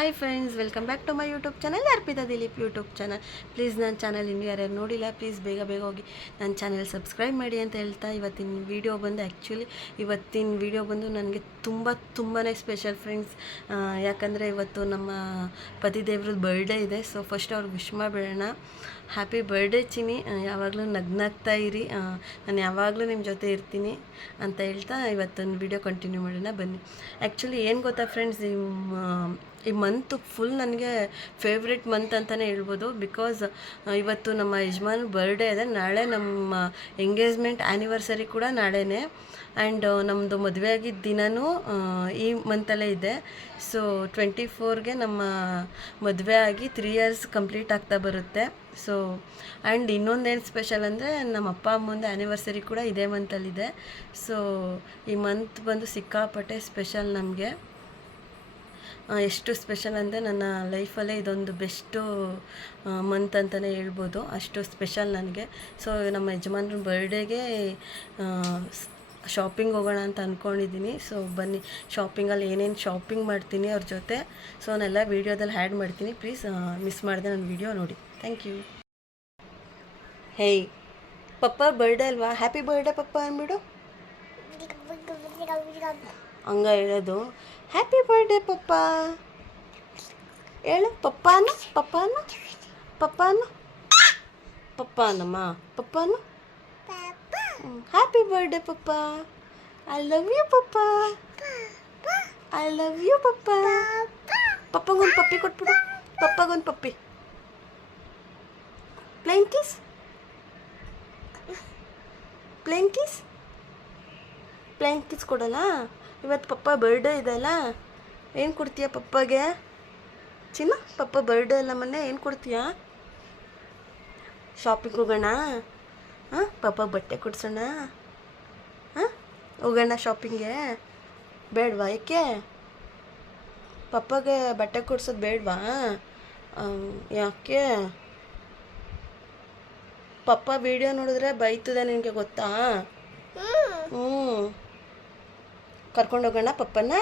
Hi friends welcome back to my YouTube channel Arpita Dileep YouTube channel please ನನ್ನ channel ಇನ್ನೂ ಯಾರು ನೋಡಿಲ್ಲ please ಬೇಗ ಬೇಗ ಹೋಗಿ ನನ್ನ ಚಾನಲ್ ಸಬ್ಸ್ಕ್ರೈಬ್ ಮಾಡಿ ಅಂತ ಹೇಳ್ತಾ ಇವತ್ತಿನ ವೀಡಿಯೋ ಬಂದು ಆ್ಯಕ್ಚುಲಿ ಇವತ್ತಿನ ವೀಡಿಯೋ ಬಂದು ನನಗೆ ತುಂಬ ತುಂಬಾ ಸ್ಪೆಷಲ್ ಫ್ರೆಂಡ್ಸ್ ಯಾಕಂದರೆ ಇವತ್ತು ನಮ್ಮ ಪತಿದೇವ್ರದ್ದು ಬರ್ಡೇ ಇದೆ ಸೊ ಫಸ್ಟ್ ಅವ್ರಿಗೆ ವಿಶ್ ಮಾಡಿಬಿಡೋಣ. ಹ್ಯಾಪಿ ಬರ್ಡೇ ಚಿನಿ ಯಾವಾಗಲೂ ನಗ್ನಾಗ್ತಾ ಇರಿ. ನಾನು ಯಾವಾಗಲೂ ನಿಮ್ಮ ಜೊತೆ ಇರ್ತೀನಿ ಅಂತ ಹೇಳ್ತಾ ಇವತ್ತೊಂದು ವಿಡಿಯೋ ಕಂಟಿನ್ಯೂ ಮಾಡೋಣ, ಬನ್ನಿ. ಆ್ಯಕ್ಚುಲಿ ಏನು ಗೊತ್ತಾ ಫ್ರೆಂಡ್ಸ್ ಈ ಈ ಮಂತು ಫುಲ್ ನನಗೆ ಫೇವ್ರೆಟ್ ಮಂತ್ ಅಂತಲೇ ಹೇಳ್ಬೋದು. ಬಿಕಾಸ್ ಇವತ್ತು ನಮ್ಮ ಯಜಮಾನ್ ಬರ್ಡೇ ಇದೆ. ನಾಳೆ ನಮ್ಮ ಎಂಗೇಜ್ಮೆಂಟ್ ಆ್ಯನಿವರ್ಸರಿ ಕೂಡ ನಾಳೆನೇ. ಆ್ಯಂಡ್ ನಮ್ಮದು ಮದುವೆ ಆಗಿದ್ದ ದಿನವೂ ಈ ಮಂತಲ್ಲೇ ಇದೆ. ಸೊ ಟ್ವೆಂಟಿ ಫೋರ್ಗೆ ನಮ್ಮ ಮದುವೆ ಆಗಿ ತ್ರೀ ಇಯರ್ಸ್ ಕಂಪ್ಲೀಟ್ ಆಗ್ತಾ ಬರುತ್ತೆ. ಸೊ ಆ್ಯಂಡ್ ಇನ್ನೊಂದೇನು ಸ್ಪೆಷಲ್ ಅಂದರೆ ನಮ್ಮ ಅಪ್ಪ ಅಮ್ಮಂದು ಆ್ಯನಿವರ್ಸರಿ ಕೂಡ ಇದೇ ಮಂತಲ್ಲಿದೆ ಸೊ ಈ ಮಂತ್ ಬಂದು ಸಿಕ್ಕಾಪಟ್ಟೆ ಸ್ಪೆಷಲ್ ನಮಗೆ. ಎಷ್ಟು ಸ್ಪೆಷಲ್ ಅಂದರೆ ನನ್ನ ಲೈಫಲ್ಲೇ ಇದೊಂದು ಬೆಸ್ಟು ಮಂತ್ ಅಂತಲೇ ಹೇಳ್ಬೋದು. ಅಷ್ಟು ಸ್ಪೆಷಲ್ ನನಗೆ. ಸೊ ನಮ್ಮ ಯಜಮಾನ್ರ ಬರ್ಡೇಗೆ ಶಾಪಿಂಗ್ ಹೋಗೋಣ ಅಂತ ಅಂದ್ಕೊಂಡಿದ್ದೀನಿ ಸೊ ಬನ್ನಿ. ಶಾಪಿಂಗಲ್ಲಿ ಏನೇನು ಶಾಪಿಂಗ್ ಮಾಡ್ತೀನಿ ಅವ್ರ ಜೊತೆ. ಸೊ ನಾನೆಲ್ಲ ವೀಡಿಯೋದಲ್ಲಿ ಹ್ಯಾಡ್ ಮಾಡ್ತೀನಿ. ಪ್ಲೀಸ್ ಮಿಸ್ ಮಾಡಿದೆ ನನ್ನ ವೀಡಿಯೋ ನೋಡಿ. ಥ್ಯಾಂಕ್ ಯು ಹೇಯ್ ಪಪ್ಪ ಬರ್ಡೇ ಅಲ್ವಾ? ಹ್ಯಾಪಿ ಬರ್ಡೇ ಪಪ್ಪ ಅಂದ್ಬಿಡು ಹಂಗ ಹೇಳೋದು. ಹ್ಯಾಪಿ ಬರ್ಡೇ ಪಪ್ಪ. ಹೇಳು. ಪಪ್ಪಾನು? ಪಪ್ಪಾನು? ಪಪ್ಪಾನು? ಪಪ್ಪಾನಮ್ಮ? ಪಪ್ಪಾನು? ಹ್ಯಾಪಿ ಬರ್ಡೇ ಪಪ್ಪ ಐ ಲವ್ ಯು ಪಪ್ಪ ಐ ಲವ್ ಯು ಪಪ್ಪ ಪಪ್ಪಗೊಂದು ಪಪ್ಪಿ ಕೊಟ್ಬಿಡು ಪಪ್ಪಗೊಂದು ಪಪ್ಪಿ ಪ್ಲೇನ್ ಕಿಸ್ ಪ್ಲೇನ್ ಕಿಸ್ ಕೊಡಲ್ಲ? ಇವತ್ತು ಪಪ್ಪ ಬರ್ಡೇ ಇದೆಲ್ಲ ಏನು ಕೊಡ್ತೀಯ ಪಪ್ಪಗೆ ಚಿನ್ನ? ಪಪ್ಪ ಬರ್ಡೇ ಅಲ್ಲ ಮೊನ್ನೆ, ಏನು ಕೊಡ್ತೀಯಾ? ಶಾಪಿಂಗ್ ಹೋಗೋಣ? ಹಾಂ? ಪಾಪ ಬಟ್ಟೆ ಕೊಡ್ಸೋಣ? ಹಾಂ? ಹೋಗೋಣ ಶಾಪಿಂಗ್ಗೆ ಬೇಡವಾ ಯಾಕೆ? ಪಪ್ಪಗೆ ಬಟ್ಟೆ ಕೊಡ್ಸೋದು ಬೇಡವಾ? ಯಾಕೆ? ಪಪ್ಪ ವಿಡಿಯೋ ನೋಡಿದ್ರೆ ಬೈತದೆ ನಿನಗೆ ಗೊತ್ತಾ? ಹ್ಞೂ. ಕರ್ಕೊಂಡು ಹೋಗೋಣ ಪಪ್ಪನ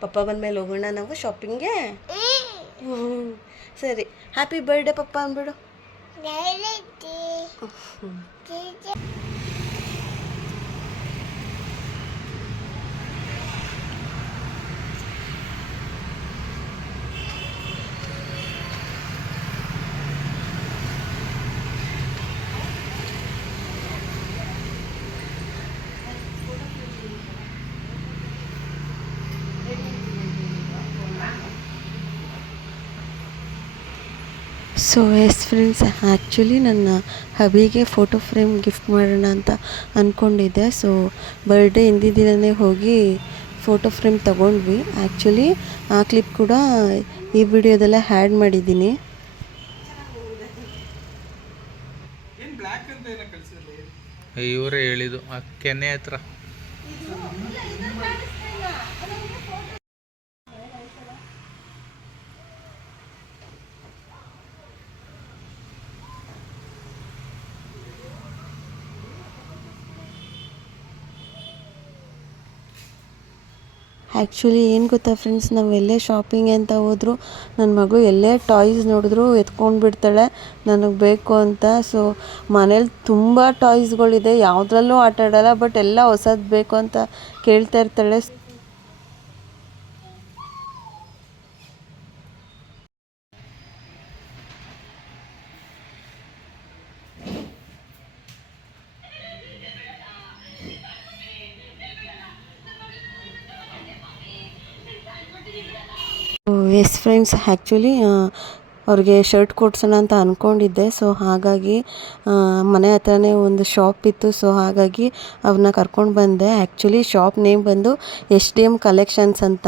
ಪಪ್ಪ ಬಂದಮೇಲೆ ಹೋಗೋಣ ನಾವು ಶಾಪಿಂಗ್ಗೆ ಹ್ಞೂ. ಸರಿ. ಹ್ಯಾಪಿ ಬರ್ಡೇ ಪಪ್ಪ ಅಂದ್ಬಿಡು. 내리지. ಸೊ ಎಸ್ ಫ್ರೆಂಡ್ಸ್ ಆ್ಯಕ್ಚುಲಿ ನನ್ನ ಹಬಿಗೆ ಫೋಟೋ ಫ್ರೇಮ್ ಗಿಫ್ಟ್ ಮಾಡೋಣ ಅಂತ ಅಂದ್ಕೊಂಡಿದ್ದೆ ಸೊ ಬರ್ಡೇ ಹಿಂದಿ ದಿನವೇ ಹೋಗಿ ಫೋಟೋ ಫ್ರೇಮ್ ತಗೊಂಡ್ವಿ. ಆ್ಯಕ್ಚುಲಿ ಆ ಕ್ಲಿಪ್ ಕೂಡ ಈ ವಿಡಿಯೋದಲ್ಲೇ ಹ್ಯಾಡ್ ಮಾಡಿದ್ದೀನಿ. ಇವರೇ ಹೇಳಿದ್ದು ಆ ಕೆನೆ ಹತ್ರ. ಆ್ಯಕ್ಚುಲಿ ಏನು ಗೊತ್ತಾ ಫ್ರೆಂಡ್ಸ್ ನಾವು ಎಲ್ಲೇ ಶಾಪಿಂಗ್ ಅಂತ ಹೋದ್ರು ನನ್ನ ಮಗಳು ಎಲ್ಲೇ ಟಾಯ್ಸ್ ನೋಡಿದ್ರು ಎತ್ಕೊಂಡು ಬಿಡ್ತಾಳೆ, ನನಗೆ ಬೇಕು ಅಂತ. ಸೊ ಮನೇಲಿ ತುಂಬ ಟಾಯ್ಸ್ಗಳಿದೆ ಯಾವುದ್ರಲ್ಲೂ ಆಟ ಆಡೋಲ್ಲ ಬಟ್ ಎಲ್ಲ ಹೊಸದು ಬೇಕು ಅಂತ ಕೇಳ್ತಾ ಇರ್ತಾಳೆ. ಎಸ್ ಫ್ರೆಂಡ್ಸ್ ಆ್ಯಕ್ಚುಲಿ ಅವ್ರಿಗೆ ಶರ್ಟ್ ಕೊಡ್ಸೋಣ ಅಂತ ಅಂದ್ಕೊಂಡಿದ್ದೆ ಸೊ ಹಾಗಾಗಿ ಮನೆ ಹತ್ರನೇ ಒಂದು ಶಾಪ್ ಇತ್ತು. ಸೊ ಹಾಗಾಗಿ ಅವ್ರನ್ನ ಕರ್ಕೊಂಡು ಬಂದೆ. ಆ್ಯಕ್ಚುಲಿ ಶಾಪ್ ನೇಮ್ ಬಂದು ಎಸ್ ಡಿ ಎಂ ಕಲೆಕ್ಷನ್ಸ್ ಅಂತ.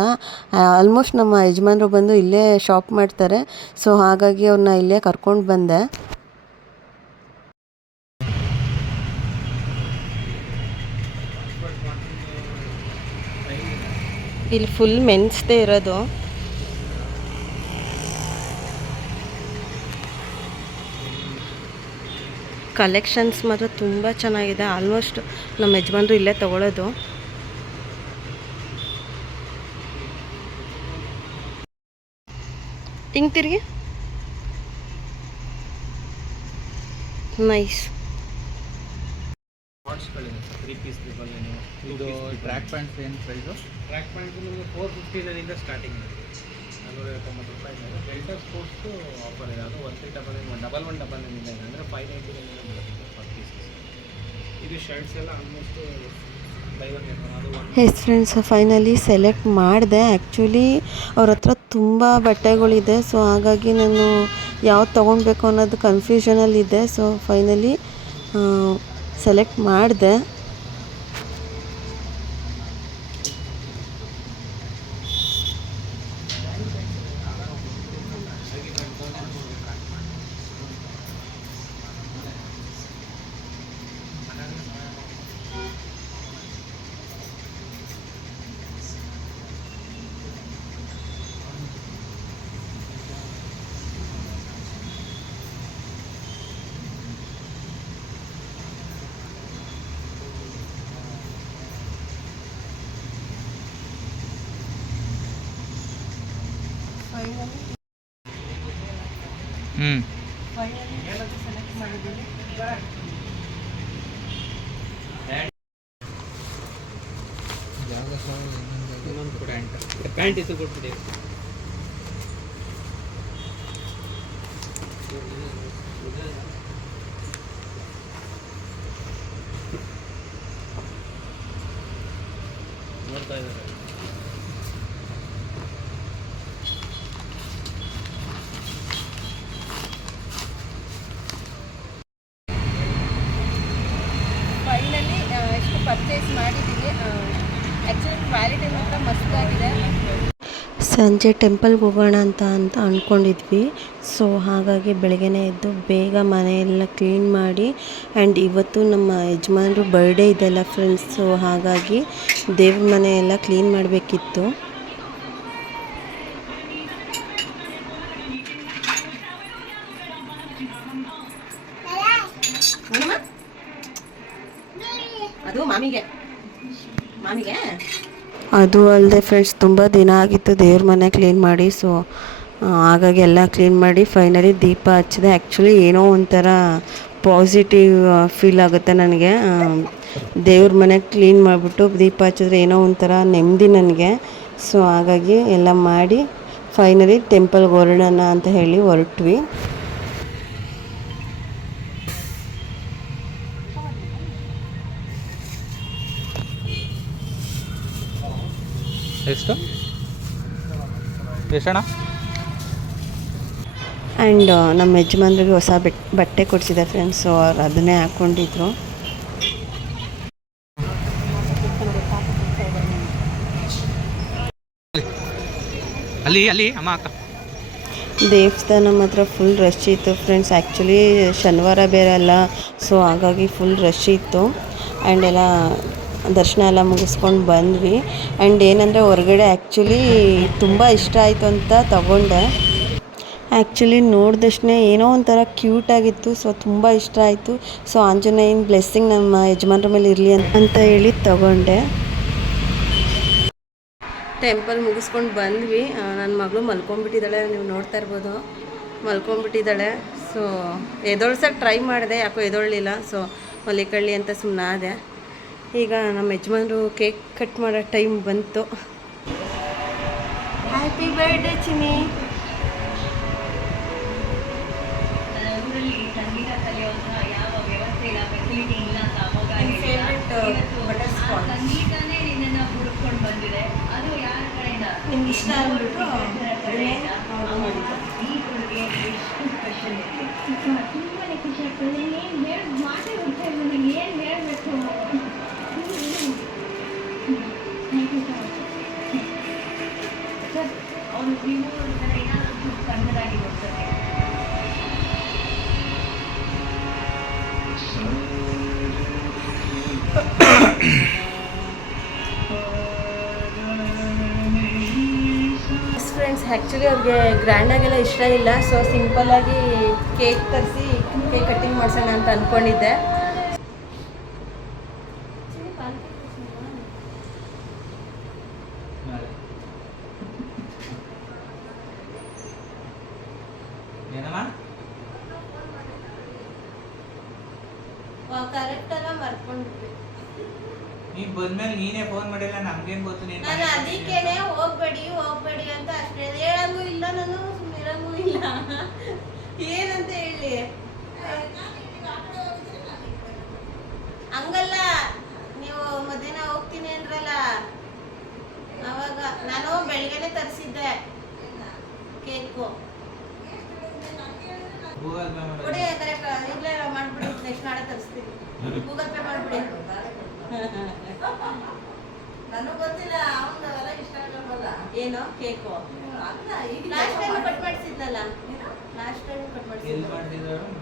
ಆಲ್ಮೋಸ್ಟ್ ನಮ್ಮ ಯಜಮಾನರು ಬಂದು ಇಲ್ಲೇ ಶಾಪ್ ಮಾಡ್ತಾರೆ. ಸೊ ಹಾಗಾಗಿ ಅವ್ರನ್ನ ಇಲ್ಲೇ ಕರ್ಕೊಂಡು ಬಂದೆ. ಇಲ್ಲಿ ಫುಲ್ ಮೆನ್ಸ್ದೇ ಇರೋದು. ಕಲೆಕ್ಷನ್ಸ್ ಮಾತ್ರ ತುಂಬ ಚೆನ್ನಾಗಿದೆ. ಆಲ್ಮೋಸ್ಟ್ ನಮ್ಮ ಯಜಮಾನ್ರು ಇಲ್ಲೇ ತಗೊಳ್ಳೋದು ಹಿಂಗೆ ತಿರುಗಿ. ನೈಸ್ ಇದು ಟ್ರ್ಯಾಕ್ ಪ್ಯಾಂಟ್ಸ್ ಏನು ಪ್ರೈಸು ಟ್ರ್ಯಾಕ್ ಪ್ಯಾಂಟ್ ನಿಮಗೆ ಫೋರ್ ಫಿಫ್ಟಿ ನೈನಿಂದ ಸ್ಟಾರ್ಟಿಂಗ್ ಇದೆ ನಾನ್ನೂರ ತೊಂಬತ್ತು ರೂಪಾಯಿ ಇದೆ. ಬೆಲ್ಟರ್ ಸ್ಪೋರ್ಟ್ಸು ಆಫರ್ ಇದೆ. ಅದು one three double one double one double ನೈನಿಂದ ಇದೆ. ಅಂದರೆ ಫೈವ್ ನೈಂಟಿ ನೈನಿಂದ ಬರುತ್ತೆ ಫರ್ ಪೀಸಸ್ ಇದು ಶರ್ಟ್ಸ್ ಎಲ್ಲ almost yes friends finally select ಮಾಡಿದೆ. ಆ್ಯಕ್ಚುಲಿ ಅವ್ರ ಹತ್ರ ತುಂಬ ಬಟ್ಟೆಗಳಿದೆ. ಸೊ ಹಾಗಾಗಿ ನಾನು ಯಾವ್ದು ತೊಗೊಳ್ಬೇಕು ಅನ್ನೋದು ಕನ್ಫ್ಯೂಷನಲ್ಲಿದೆ ಸೊ ಫೈನಲಿ ಸೆಲೆಕ್ಟ್ ಮಾಡಿದೆ. ಹ್ಞೂ ಪ್ಯಾಂಟ್ ಪ್ಯಾಂಟ್ ಇದು ಕೊಟ್ಬಿಡಿ ನೋಡ್ತಾ ಇದ್ದಾರೆ ಫೈನಲಿ ಎಷ್ಟು ಪರ್ಚೇಸ್ ಮಾಡಿದ್ದೀವಿ ಆ್ಯಕ್ಚುಲಿ ಕ್ವಾಲಿಟಿ ಮಾತ್ರ ಮಸ್ತಾಗಿದೆ ಸಂಜೆ ಟೆಂಪಲ್ಗೆ ಹೋಗೋಣ ಅಂತ ಅಂತ ಅಂದ್ಕೊಂಡಿದ್ವಿ ಸೊ ಹಾಗಾಗಿ ಬೆಳಗ್ಗೆನೇ ಎದ್ದು ಬೇಗ ಮನೆಯೆಲ್ಲ ಕ್ಲೀನ್ ಮಾಡಿ ಆ್ಯಂಡ್ ಇವತ್ತು ನಮ್ಮ ಯಜಮಾನರು ಬರ್ಡೇ ಇದೆಲ್ಲ ಫ್ರೆಂಡ್ಸ್ ಸೊ ಹಾಗಾಗಿ ದೇವ್ರ ಮನೆ ಎಲ್ಲ ಕ್ಲೀನ್ ಮಾಡಬೇಕಿತ್ತು. ಅದು ಮಾಮಿಗೆ. ಮಾಮಿಗೆ? ಅದು ಅಲ್ಲದೆ ಫ್ರೆಂಡ್ಸ್ ತುಂಬ ದಿನ ಆಗಿತ್ತು ದೇವ್ರ ಮನೆ ಕ್ಲೀನ್ ಮಾಡಿ ಸೊ ಹಾಗಾಗಿ ಎಲ್ಲ ಕ್ಲೀನ್ ಮಾಡಿ ಫೈನಲಿ ದೀಪ ಹಚ್ಚಿದೆ. ಆ್ಯಕ್ಚುಲಿ ಏನೋ ಒಂಥರ ಪಾಸಿಟಿವ್ ಫೀಲ್ ಆಗುತ್ತೆ ನನಗೆ. ದೇವ್ರ ಮನೆ ಕ್ಲೀನ್ ಮಾಡಿಬಿಟ್ಟು ದೀಪ ಹಚ್ಚಿದ್ರೆ ಏನೋ ಒಂಥರ ನೆಮ್ಮದಿ ನನಗೆ. ಸೊ ಹಾಗಾಗಿ ಎಲ್ಲ ಮಾಡಿ ಫೈನಲಿ ಟೆಂಪಲ್ಗೆ ಹೊರಡೋಣ ಅಂತ ಹೇಳಿ ಹೊರಟ್ವಿ. ಎಷ್ಟು? ಎಷ್ಟಣ್ಣ ಆ್ಯಂಡ್ ನಮ್ಮ ಯಜಮಾನ್ರಿಗೆ ಹೊಸ ಬೆಟ್ ಬಟ್ಟೆ ಕೊಡಿಸಿದೆ ಫ್ರೆಂಡ್ಸ್ ಸೊ ಅವ್ರು ಅದನ್ನೇ ಹಾಕ್ಕೊಂಡಿದ್ರು. ಅಲ್ಲಿ ಅಲ್ಲಿ ಅಮ್ಮ ಅಕ್ಕ. ದೇವಸ್ಥಾನ ಮಾತ್ರ ಫುಲ್ ರಶ್ ಇತ್ತು ಫ್ರೆಂಡ್ಸ್ ಆ್ಯಕ್ಚುಲಿ ಶನಿವಾರ ಬೇರೆ ಅಲ್ಲ ಸೊ ಹಾಗಾಗಿ ಫುಲ್ ರಶ್ ಇತ್ತು. ಆ್ಯಂಡ್ ಎಲ್ಲ ದರ್ಶನ ಎಲ್ಲ ಮುಗಿಸ್ಕೊಂಡು ಬಂದ್ವಿ. ಆ್ಯಂಡ್ ಏನಂದರೆ ಹೊರಗಡೆ ಆ್ಯಕ್ಚುಲಿ ತುಂಬ ಇಷ್ಟ ಆಯಿತು ಅಂತ ತಗೊಂಡೆ. ಆ್ಯಕ್ಚುಲಿ ನೋಡಿದಷ್ಟೇ ಏನೋ ಒಂಥರ ಕ್ಯೂಟಾಗಿತ್ತು ಸೊ ತುಂಬ ಇಷ್ಟ ಆಯಿತು. ಸೊ ಆಂಜನೇಯನ ಬ್ಲೆಸ್ಸಿಂಗ್ ನಮ್ಮ ಯಜಮಾನ್ರ ಮೇಲೆ ಇರಲಿ ಅಂತ ಹೇಳಿ ತಗೊಂಡೆ. ಟೆಂಪಲ್ ಮುಗಿಸ್ಕೊಂಡು ಬಂದ್ವಿ. ನನ್ನ ಮಗಳು ಮಲ್ಕೊಂಡ್ಬಿಟ್ಟಿದ್ದಾಳೆ. ನೀವು ನೋಡ್ತಾ ಇರ್ಬೋದು. ಮಲ್ಕೊಂಡ್ಬಿಟ್ಟಿದ್ದಾಳೆ. ಸೊ ಎದೊಳ್ಸಕ್ಕೆ ಟ್ರೈ ಮಾಡಿದೆ. ಯಾಕೋ ಎದೊಳ್ಳಿಲ್ಲ ಸೊ ಮಲಿಕಳ್ಳಿ ಅಂತ ಸುಮ್ಮನಾದೆ ಈಗ ನಮ್ಮ ಯಜಮಾನರು ಕೇಕ್ ಕಟ್ ಮಾಡೋ ಟೈಮ್ ಬಂತು. ಹ್ಯಾಪಿ ಬರ್ಡೇ ಚಿನಿ ಇಷ್ಟ ಸಂಗೀತ ಕಲಿಯುವಂತಹ ಆ್ಯಕ್ಚುಲಿ ಅವ್ರಿಗೆ ಗ್ರ್ಯಾಂಡಾಗೆಲ್ಲ ಇಷ್ಟ ಇಲ್ಲ. ಸೊ ಸಿಂಪಲ್ಲಾಗಿ ಕೇಕ್ ತರಿಸಿ ಕೇಕ್ ಕಟ್ಟಿಂಗ್ ಮಾಡಿಸೋಣ ಅಂತ ಅಂದ್ಕೊಂಡಿದ್ದೆ ನೀನ್ ಬಂದ್ಮೇಲೆ ನೀನೇ ಫೋನ್ ಮಾಡಿಲ್ಲ ನಮ್ಗೇನ್ ಗೊತ್ತು ನೀನ್ ನಾನು ಮನೆಗ್ ಅದಕ್ಕೇನೆ ಹೋಗ್ಬೇಡಿ ಹೋಗ್ಬೇಡಿ ಅಂತ ಅಷ್ಟೇ ಹೇಳಂಗೂ ಇಲ್ಲ ನಾನು ಇರಂಗೂ ಇಲ್ಲ ಏನಂತ ಹೇಳಿ ಹಂಗಲ್ಲ ನೀವು ಮಧ್ಯಾಹ್ನ ಹೋಗ್ತೀನಿ ಅಂದ್ರಲ್ಲ ಅವಾಗ ನಾನು ಬೆಳಿಗ್ಗೆನೆ ತರಿಸಿದ್ದೆ ಕೇಕು ಗೂಗಲ್ ಪೇ ಕೊಡಿ ಮಾಡಿ ಅಂದರೆ ಈಗಲೇ ಮಾಡ್ಬಿಡಿ ನೆಕ್ಸ್ಟ್ ನಾಳೆ ತರಿಸ್ತೀನಿ ಗೂಗಲ್ ಪೇ ಮಾಡ್ಬಿಡಿ ನನಗ್ ಗೊತ್ತಿಲ್ಲ ಅವೆಲ್ಲ ಇಷ್ಟ ಆಗಲ್ವಲ್ಲ ಏನು? ಕೇಕು. ಅಲ್ಲ ಈಗ ಲಾಸ್ಟ್ ಟೈಮ್ ಕಟ್ ಮಾಡಿಸಿದ್ನಲ್ಲ ಲಾಸ್ಟ್ ಟೈಮ್ ಕಟ್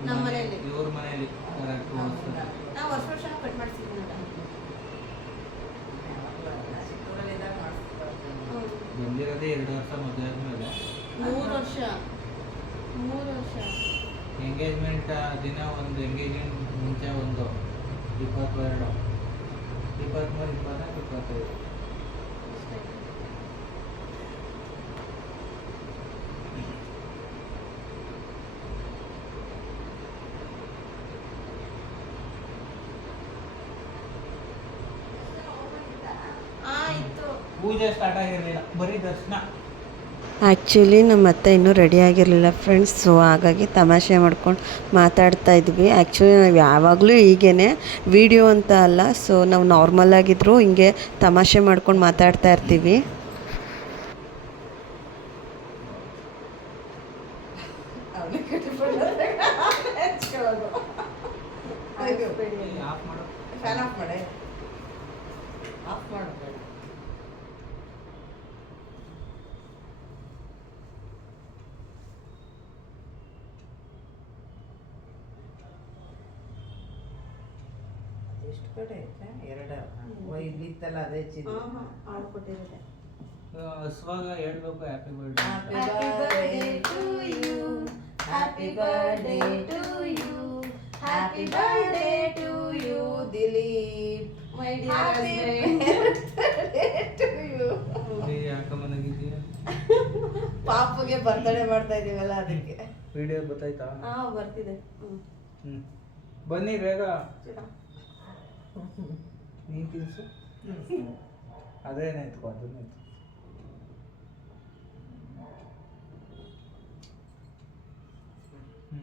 ನಮ್ಮ ಮನೆಯಲ್ಲಿ. ಇವ್ರ ಮನೆಯಲ್ಲಿ. ಕರೆಕ್ಟ್ ನಾವು ವರ್ಷ ವರ್ಷ ಕಟ್ ಮಾಡಿಸಿದ್ನಲ್ಲ ಬಂದಿರೋದೇ ಎರಡು ವರ್ಷ ಮದುವೆ ಆದ್ಮೇಲೆ. ಮೂರು ವರ್ಷ. ಮೂರು ವರ್ಷ. ಎಂಗೇಜ್ಮೆಂಟ್ ದಿನ ಒಂದು ಎಂಗೇಜ್ಮೆಂಟ್ ಮುಂಚೆ ಒಂದು. ಇಪ್ಪತ್ತೆರಡು. ಇಪ್ಪತ್ತ್ಮೂರು ಇಪ್ಪತ್ನಾಲ್ಕು ಇಪ್ಪತ್ತೈದು ಆ ಇತ್ತು ಪೂಜೆ ಸ್ಟಾರ್ಟ್ ಆಗಿರಲಿಲ್ಲ, ಬರೀ ದರ್ಶನ. ಆ್ಯಕ್ಚುಲಿ ನಮ್ಮ ಅತ್ತೆ ಇನ್ನೂ ರೆಡಿ ಆಗಿರಲಿಲ್ಲ ಫ್ರೆಂಡ್ಸ್ ಸೊ ಹಾಗಾಗಿ ತಮಾಷೆ ಮಾಡ್ಕೊಂಡು ಮಾತಾಡ್ತಾ ಇದ್ವಿ. ಆ್ಯಕ್ಚುಲಿ ನಾವು ಯಾವಾಗಲೂ ಹೀಗೇ ವಿಡಿಯೋ ಅಂತ ಅಲ್ಲ ಸೊ ನಾವು ನಾರ್ಮಲ್ ಆಗಿದ್ದರೂ ಹಿಂಗೆ ತಮಾಷೆ ಮಾಡ್ಕೊಂಡು ಮಾತಾಡ್ತಾ ಇರ್ತೀವಿ. ಎಷ್ಟು ಕಡೆ ಐತೆ? ಎರಡು. ಇಲ್ಲಿತ್ತಲ್ಲ ಅದೇ ಹಸುವಾಗ ಹೇಳ್ಬೇಕು happy birthday Happy birthday to you. Happy birthday to you. Happy birthday to you, Dilip. My Happy birthday to you. ಯಾಕಮ್ಮನಾಗಿದ್ದೀಯ ಪಾಪುಗೆ ಬರ್ತಡೇ ಮಾಡ್ತಾ ಇದೀವಲ್ಲ ಅದಕ್ಕೆ. ವಿಡಿಯೋ ಗೊತ್ತಾಯ್ತಾ? ಹಾ ಬರ್ತಿದೆ. ಹ್ಞೂ ಹ್ಞೂ ಬನ್ನಿ ಬೇಗ. ನೀನು ತಿನ್ಸು ಅದೇನಾಯ್ತು ಅದನ್ನಾಯ್ತು ಹ್ಞೂ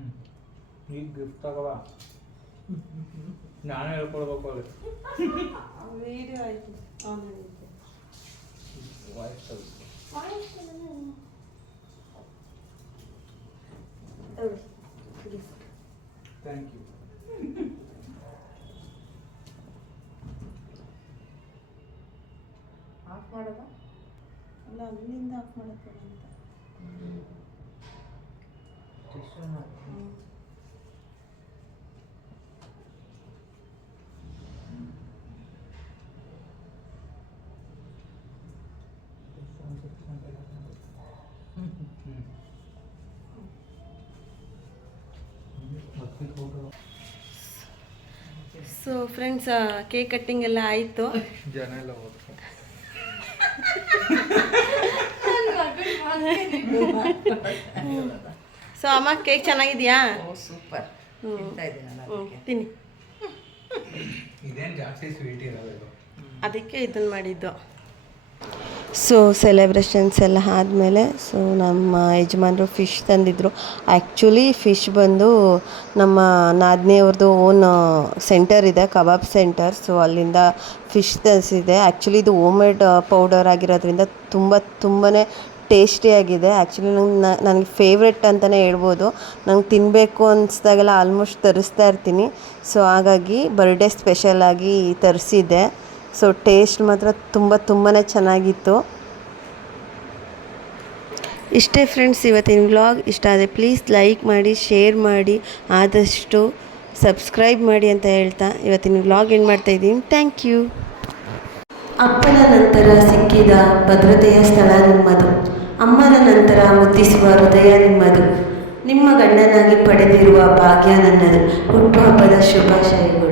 ಈಗ ಗಿಫ್ಟ್ ತಗೋವ ನಾನು ಹೇಳ್ಕೊಳ್ಬೇಕು ಅಲ್ಲಿ ವಿಡಿಯೋ ಆಯಿತು ಆನ್ಲೈನ್ ವಾಯ್ಸ್ ತಗೋ ಥ್ಯಾಂಕ್ ಯು ಆಫ್ ಮಾಡೋದ ಅಲ್ಲ ಅಲ್ಲಿಂದ ಆಫ್ ಮಾಡುತ್ತೆ ಅಂತ ಟಿಶ್ಯೂ ಮಾಡಿ ಸೊ ಫ್ರೆಂಡ್ಸ್ ಕೇಕ್ ಕಟ್ಟಿಂಗ್ ಎಲ್ಲ ಆಯಿತು. ಜನ ಎಲ್ಲ ಸೊ ಅಮ್ಮ ಕೇಕ್ ಚೆನ್ನಾಗಿದ್ಯಾ? Oh super. ತಿನ್ನಿ. ಇದೇನು ಜಾಸ್ತಿ ಸ್ವೀಟ್ ಇರಲ್ಲ ಇದು? ಅದಕ್ಕೆ ಇದನ್ನು ಮಾಡಿದ್ದು. ಸೊ ಸೆಲೆಬ್ರೇಷನ್ಸ್ ಎಲ್ಲ ಆದಮೇಲೆ ಸೊ ನಮ್ಮ ಯಜಮಾನರು ಫಿಶ್ ತಂದಿದ್ದರು ಆ್ಯಕ್ಚುಲಿ ಫಿಶ್ ಬಂದು ನಮ್ಮ ನಾದಿನಿಯವ್ರದ್ದು ಓನ್ ಸೆಂಟರ್ ಇದೆ, ಕಬಾಬ್ ಸೆಂಟರ್ ಸೊ ಅಲ್ಲಿಂದ ಫಿಶ್ ತರಿಸಿದೆ ಆ್ಯಕ್ಚುಲಿ ಇದು ಓಮೇಡ್ ಮೇಡ್ ಪೌಡರ್ ಆಗಿರೋದ್ರಿಂದ ತುಂಬ ತುಂಬಾ ಟೇಸ್ಟಿಯಾಗಿದೆ ಆ್ಯಕ್ಚುಲಿ ನಂಗೆ ನನಗೆ ಫೇವ್ರೆಟ್ ಅಂತಲೇ ಹೇಳ್ಬೋದು. ನಂಗೆ ತಿನ್ನಬೇಕು ಅನಿಸ್ದಾಗೆಲ್ಲ ಆಲ್ಮೋಸ್ಟ್ ತರಿಸ್ತಾ ಇರ್ತೀನಿ. ಸೊ ಹಾಗಾಗಿ ಬರ್ಡೇ ಸ್ಪೆಷಲಾಗಿ ತರಿಸಿದ್ದೆ. ಸೊ ಟೇಸ್ಟ್ ಮಾತ್ರ ತುಂಬ ತುಂಬಾ ಚೆನ್ನಾಗಿತ್ತು. ಇಷ್ಟೇ ಫ್ರೆಂಡ್ಸ್ ಇವತ್ತಿನ ವ್ಲಾಗ್ ಇಷ್ಟ ಆದರೆ ಪ್ಲೀಸ್ ಲೈಕ್ ಮಾಡಿ ಶೇರ್ ಮಾಡಿ ಆದಷ್ಟು ಸಬ್ಸ್ಕ್ರೈಬ್ ಮಾಡಿ ಅಂತ ಹೇಳ್ತಾ ಇವತ್ತಿನ ವ್ಲಾಗ್ ಏನು ಮಾಡ್ತಾ ಇದ್ದೀನಿ. ಥ್ಯಾಂಕ್ ಯು ಅಪ್ಪನ ನಂತರ ಸಿಕ್ಕಿದ ಭದ್ರತೆಯ ಸ್ಥಳ ನಿಮ್ಮದು. ಅಮ್ಮನ ನಂತರ ಮುದ್ದಿಸುವ ಹೃದಯ ನಿಮ್ಮದು. ನಿಮ್ಮ ಗಂಡನಾಗಿ ಪಡೆದಿರುವ ಭಾಗ್ಯ ನನ್ನದು. ಹುಟ್ಟುಹಬ್ಬದ ಶುಭಾಶಯಗಳು.